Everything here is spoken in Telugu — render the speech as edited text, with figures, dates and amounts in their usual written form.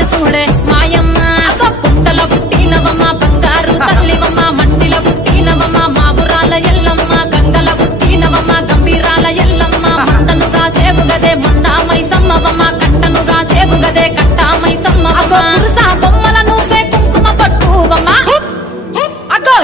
అందాలు చూడే మాయమ్మ పుట్టల పుట్టినవమ్మ బంగారు తల్లివమ్మ మట్టిల పుట్టినవమ్మ మావురాల ఎల్లమ్మ గంగల పుట్టినవమ్మ గంభీరాల ఎల్లమ్మ మందనుగా సేపుగదే మందామై సమ్మవమ్మ కట్టనుగా సేపుగదే కట్టామై సమ్మవమ్మ పురుస బొమ్మల నువ్వే కుంకుమ పట్టువమ్మ అగో